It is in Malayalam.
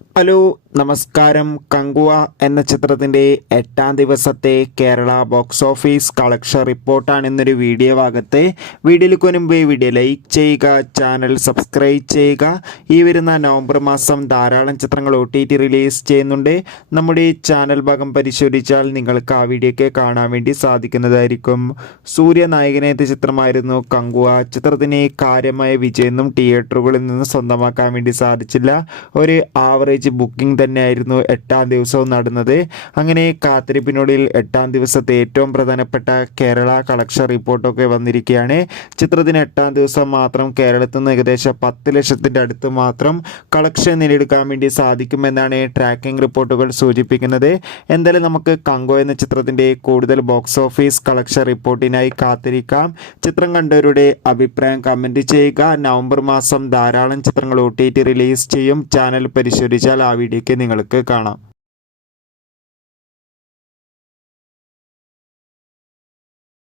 ഹലോ നമസ്കാരം. കങ്കുവ എന്ന ചിത്രത്തിൻ്റെ 8ാം ദിവസത്തെ കേരള ബോക്സ് ഓഫീസ് കളക്ഷൻ റിപ്പോർട്ടാണ് ഇന്നൊരു വീഡിയോ ഭാഗത്ത്. വീഡിയോയിലേക്ക് മുൻപ് വീഡിയോ ലൈക്ക് ചെയ്യുക, ചാനൽ സബ്സ്ക്രൈബ് ചെയ്യുക. ഈ വരുന്ന നവംബർ മാസം ധാരാളം ചിത്രങ്ങൾ OTT റിലീസ് ചെയ്യുന്നുണ്ട്. നമ്മുടെ ചാനൽ ഭാഗം പരിശോധിച്ചാൽ നിങ്ങൾക്ക് ആ വീഡിയോയ്ക്ക് കാണാൻ വേണ്ടി സാധിക്കുന്നതായിരിക്കും. സൂര്യ നായകനേറ്റ ചിത്രമായിരുന്നു കങ്കുവ. ചിത്രത്തിന് കാര്യമായ വിജയമൊന്നും തിയേറ്ററുകളിൽ നിന്ന് സ്വന്തമാക്കാൻ വേണ്ടി സാധിച്ചില്ല. ഒരു ആവറേജ് ബുക്കിംഗ് തന്നെയായിരുന്നു 8ാം ദിവസവും നടന്നത്. അങ്ങനെ കാത്തിരിപ്പിനുള്ളിൽ 8ാം ദിവസത്തെ ഏറ്റവും പ്രധാനപ്പെട്ട കേരള കളക്ഷൻ റിപ്പോർട്ടൊക്കെ വന്നിരിക്കുകയാണ്. ചിത്രത്തിന് 8ാം ദിവസം മാത്രം കേരളത്തിൽ നിന്ന് ഏകദേശം 10 ലക്ഷത്തിൻ്റെ അടുത്ത് മാത്രം കളക്ഷൻ നേടിയെടുക്കാൻ വേണ്ടി സാധിക്കുമെന്നാണ് ട്രാക്കിംഗ് റിപ്പോർട്ടുകൾ സൂചിപ്പിക്കുന്നത്. എന്തായാലും നമുക്ക് കങ്കോ എന്ന ചിത്രത്തിൻ്റെ കൂടുതൽ ബോക്സ് ഓഫീസ് കളക്ഷൻ റിപ്പോർട്ടിനായി കാത്തിരിക്കാം. ചിത്രം കണ്ടവരുടെ അഭിപ്രായം കമൻറ്റ് ചെയ്യുക. നവംബർ മാസം ധാരാളം ചിത്രങ്ങൾ OTT റിലീസ് ചെയ്യും. ചാനൽ പരിശോധിച്ചാൽ ആ വീഡിയോയ്ക്ക് നിങ്ങൾക്ക് കാണാം.